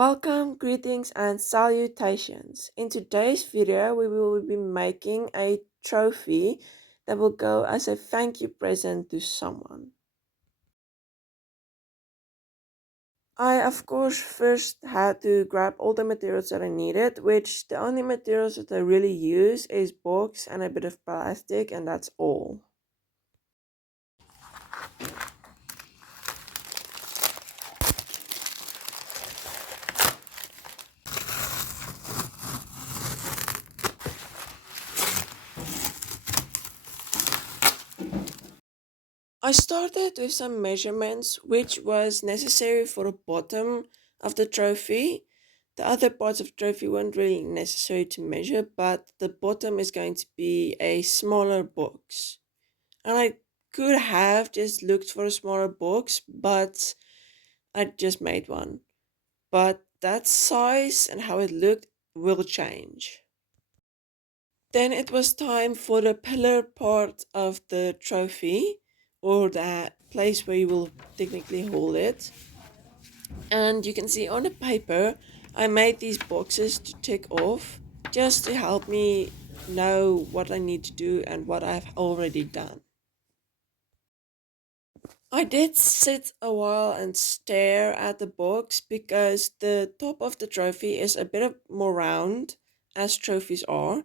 Welcome, greetings, and salutations. In today's video, we will be making a trophy that will go as a thank you present to someone. I, of course, first had to grab all the materials that I needed, which the only materials that I really use is box and a bit of plastic, and that's all. I started with some measurements which was necessary for the bottom of the trophy. The other parts of the trophy weren't really necessary to measure, but the bottom is going to be a smaller box. And I could have just looked for a smaller box, but I just made one. But that size and how it looked will change. Then it was time for the pillar part of the trophy, or the place where you will technically hold it. And you can see on the paper, I made these boxes to tick off just to help me know what I need to do and what I've already done. I did sit a while and stare at the box because the top of the trophy is a bit more round, as trophies are,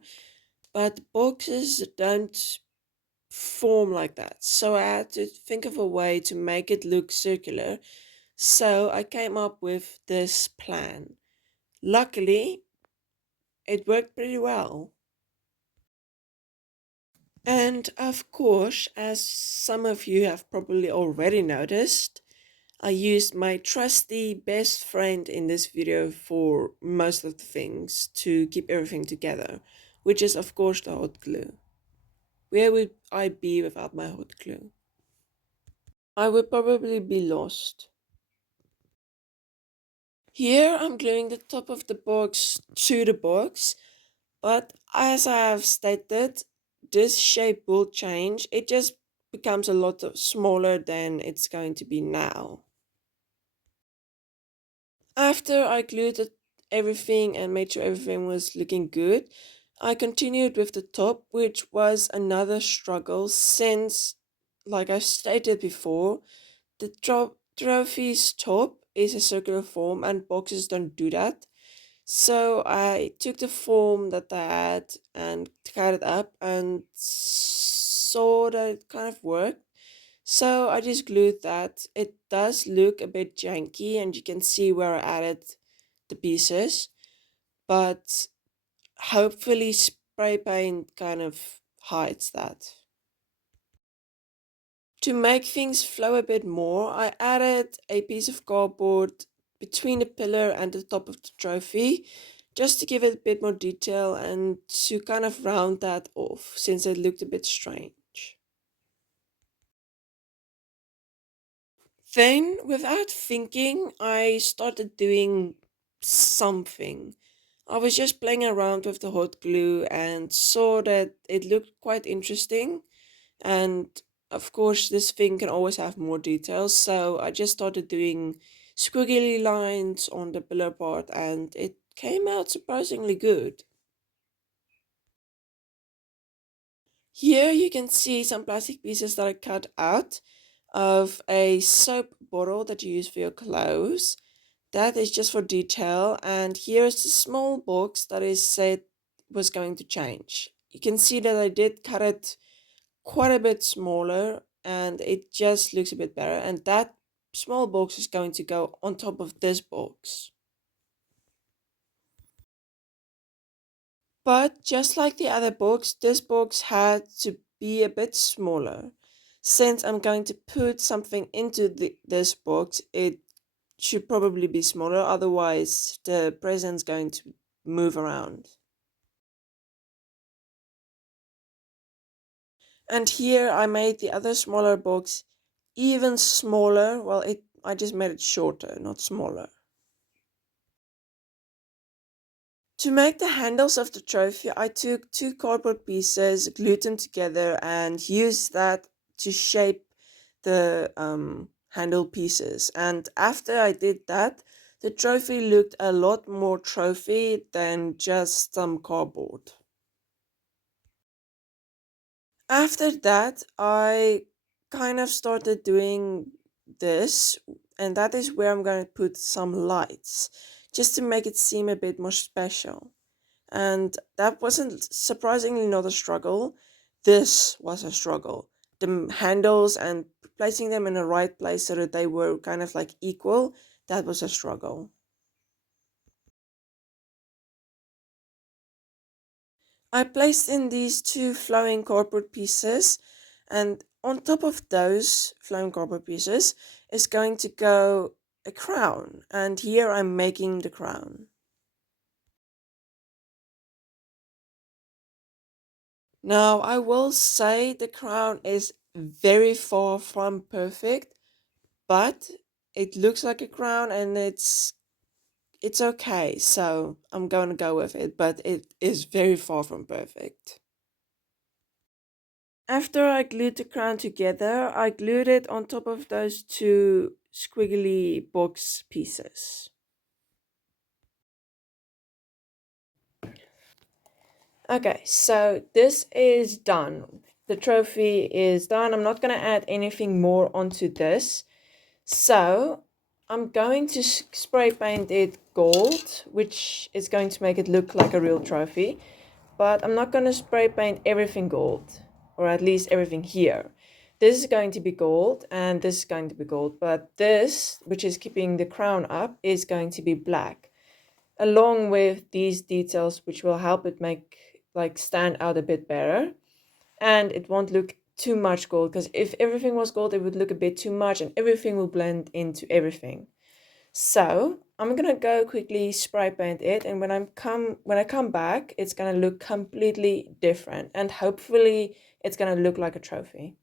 but boxes don't form like that. So I had to think of a way to make it look circular. So I came up with this plan. Luckily, it worked pretty well. And of course, as some of you have probably already noticed, I used my trusty best friend in this video for most of the things to keep everything together, which is of course the hot glue. Where would I be without my hot glue? I would probably be lost. Here I'm gluing the top of the box to the box, but as I have stated, this shape will change. It just becomes a lot smaller than it's going to be now. After I glued everything and made sure everything was looking good, I continued with the top, which was another struggle since, like I stated before, the trophy's top is a circular form and boxes don't do that. So I took the form that I had and cut it up and saw that it kind of worked. So I just glued that. It does look a bit janky and you can see where I added the pieces, but hopefully spray paint kind of hides that. To make things flow a bit more, I added a piece of cardboard between the pillar and the top of the trophy, just to give it a bit more detail and to kind of round that off since it looked a bit strange. Then, without thinking, I started doing something. I was just playing around with the hot glue and saw that it looked quite interesting. And of course, this thing can always have more details. So I just started doing squiggly lines on the pillar part and it came out surprisingly good. Here you can see some plastic pieces that I cut out of a soap bottle that you use for your clothes. That is just for detail. And here's the small box that is said was going to change. You can see that I did cut it quite a bit smaller and it just looks a bit better. And that small box is going to go on top of this box. But just like the other box, this box had to be a bit smaller. Since I'm going to put something into this box, it should probably be smaller, otherwise the present's going to move around. And here I made the other smaller box even smaller. Well, I just made it shorter, not smaller. To make the handles of the trophy, I took two cardboard pieces, glued them together, and used that to shape the handle pieces. And after I did that, the trophy looked a lot more trophy than just some cardboard. After that, I kind of started doing this, and that is where I'm going to put some lights just to make it seem a bit more special. And that wasn't surprisingly not a struggle. This was a struggle. The handles and placing them in the right place so that they were kind of like equal, that was a struggle. I placed in these two flowing cardboard pieces, and on top of those flowing cardboard pieces is going to go a crown, and here I'm making the crown. Now, I will say the crown is very far from perfect, but it looks like a crown and it's okay. So, I'm going to go with it, but it is very far from perfect. After I glued the crown together, I glued it on top of those two squiggly box pieces. Okay, so this is done. The trophy is done. I'm not going to add anything more onto this. So I'm going to spray paint it gold, which is going to make it look like a real trophy. But I'm not going to spray paint everything gold, or at least everything here. This is going to be gold, and this is going to be gold. But this, which is keeping the crown up, is going to be black, along with these details, which will help it make like stand out a bit better. And it won't look too much gold, because if everything was gold, it would look a bit too much and everything will blend into everything. So I'm gonna go quickly spray paint it, and when I come back, it's gonna look completely different, and hopefully it's gonna look like a trophy.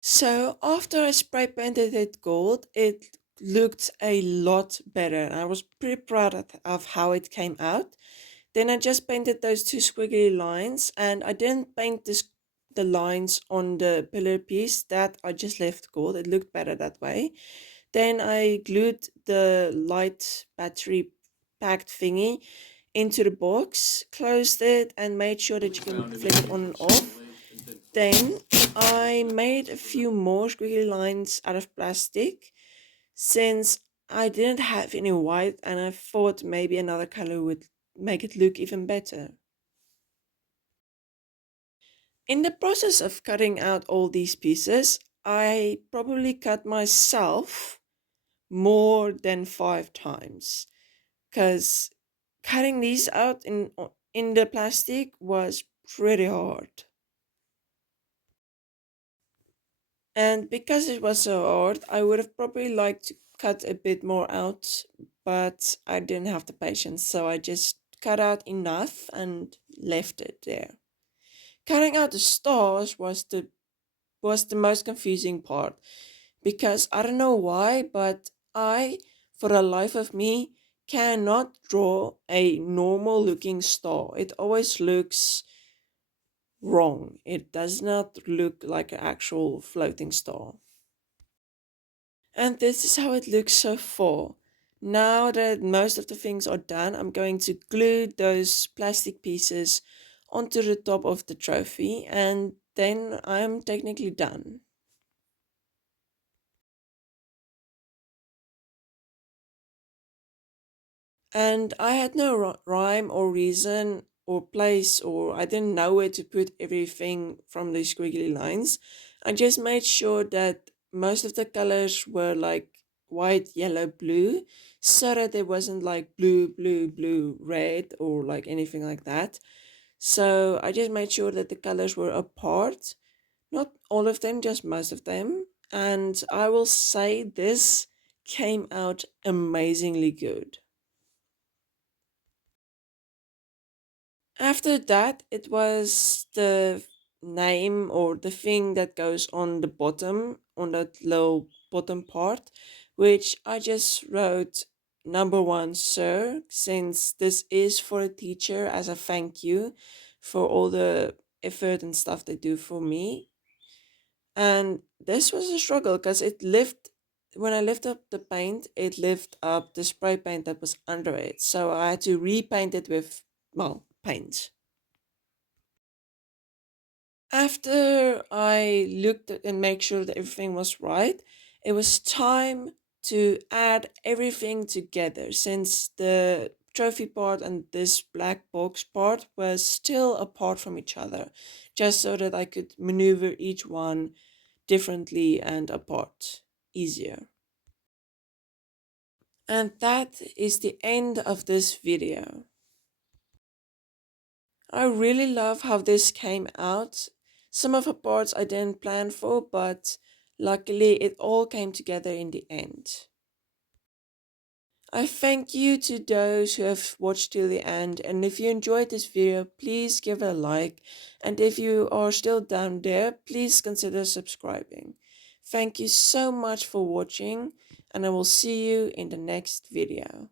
So after I spray painted it gold, it looked a lot better, and I was pretty proud of how it came out. Then I just painted those two squiggly lines, and I didn't paint the lines on the pillar piece. That I just left gold. It looked better that way. Then I glued the light battery packed thingy into the box, closed it, and made sure that you can flick it on and off. Then I made a few more squiggly lines out of plastic since I didn't have any white, and I thought maybe another color would make it look even better. In the process of cutting out all these pieces, I probably cut myself more than 5 times, because cutting these out in the plastic was pretty hard. And because it was so hard, I would have probably liked to cut a bit more out, but I didn't have the patience, so I just cut out enough and left it there. Cutting out the stars was the most confusing part, because I don't know why, but I, for the life of me, cannot draw a normal looking star. It always looks wrong. It does not look like an actual floating star. And this is how it looks so far. Now that most of the things are done, I'm going to glue those plastic pieces onto the top of the trophy, and then I'm technically done. And I had no rhyme or reason or place, or I didn't know where to put everything from the squiggly lines. I just made sure that most of the colors were like white, yellow, blue, so that there wasn't like blue, blue, blue, red, or like anything like that. So I just made sure that the colors were apart, not all of them, just most of them. And I will say this came out amazingly good. After that, it was the name or the thing that goes on the bottom, on that low bottom part, which I just wrote number one, sir, since this is for a teacher as a thank you for all the effort and stuff they do for me. And this was a struggle because it lived when I lift up the paint, it lift up the spray paint that was under it. So I had to repaint it with, well, paint. After I looked and make sure that everything was right, it was time to add everything together, since the trophy part and this black box part were still apart from each other, just so that I could maneuver each one differently and apart easier. And that is the end of this video. I really love how this came out. Some of the parts I didn't plan for, but luckily it all came together in the end. I thank you to those who have watched till the end, and if you enjoyed this video, please give it a like, and if you are still down there, please consider subscribing. Thank you so much for watching, and I will see you in the next video.